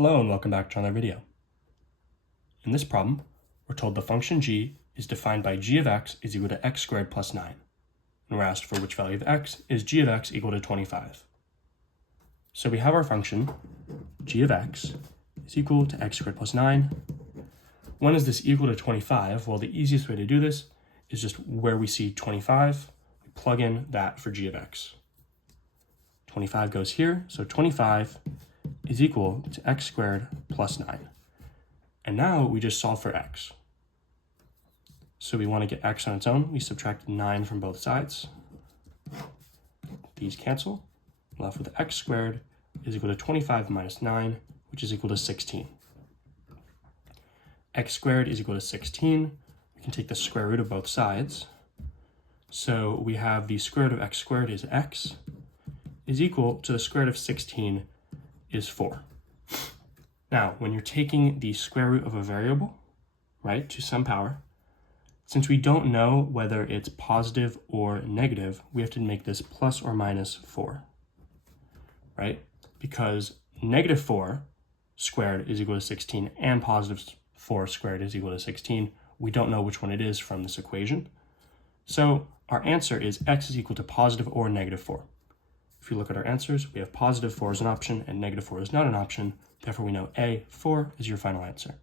Hello and welcome back to another video. In this problem, we're told the function g is defined by g of x is equal to x squared plus 9. And we're asked for which value of x is g of x equal to 25. So we have our function g of x is equal to x squared plus 9. When is this equal to 25? Well, the easiest way to do this is just where we see 25, we plug in that for g of x. 25 goes here, so 25 is equal to x squared plus 9. And now we just solve for x. So we want to get x on its own. We subtract 9 from both sides. These cancel. Left with x squared is equal to 25 minus 9, which is equal to 16. X squared is equal to 16. We can take the square root of both sides. So we have the square root of x squared is x is equal to the square root of 16 is 4. Now, when you're taking the square root of a variable, right, to some power, since we don't know whether it's positive or negative, we have to make this plus or minus 4, right? Because negative 4 squared is equal to 16 and positive 4 squared is equal to 16. We don't know which one it is from this equation. So our answer is x is equal to positive or negative 4. If you look at our answers, we have positive 4 is an option and negative 4 is not an option. Therefore, we know A, 4 is your final answer.